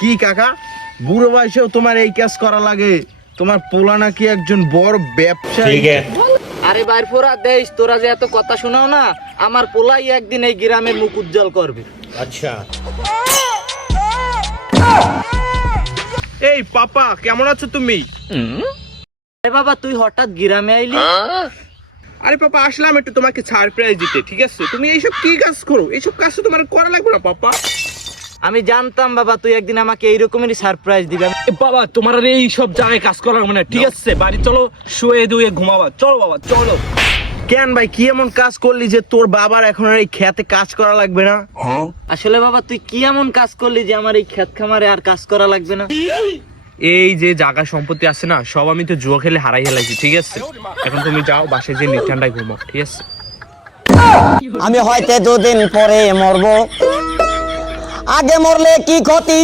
কি কাকা, বুড়ো বয়সেও তোমার এই কাজ করা লাগে? তোমার পোলা নাকি একজন বড় ব্যবসায়ী। আরে বাইর ফোরা দেশ, তোরা যে এত কথা শোনাও না, আমার পোলাই একদিন এই গ্রামের মুখ উজ্জ্বল করবে। আচ্ছা। এই পাপা, কেমন আছো তুমি? আরে বাবা, তুই হঠাৎ গ্রামে আইলি? আরে পাপা, আসলাম একটু তোমাকে সারপ্রাইজ দিতে, ঠিক আছে? তুমি এইসব কি কাজ করো? এইসব কাজ তো তোমার করা লাগবে না পাপা। আমি জানতাম বাবা তুই একদিন আমাকে এইরকমেরই সারপ্রাইজ দিবি। বাবা তোমার আর এই সব জায়গায় কাজ করা মানে ঠিক আছে, বাড়ি চলো, শুয়ে দুয়ে ঘুমাবা। চলো বাবা চলো। কেন ভাই, কি এমন কাজ করলি যে তোর বাবার এখন আর এই খেতে কাজ করা লাগবে না? আসলে বাবা তুই কি এমন কাজ করলি যে আমার এই ক্ষেত খামারে আর কাজ করা লাগবে না? এই যে জায়গা সম্পত্তি আছে না, সব আমি তো জুয়া খেলে হারাই হেলাইছি, ঠিক আছে? এখন তুমি যাও বাসায়, যে নিঠান্ডায় ঘুমাও, ঠিক আছে? আমি হয়তো 2 দিন পরে মরবো, আগে মরলে কি ক্ষতি।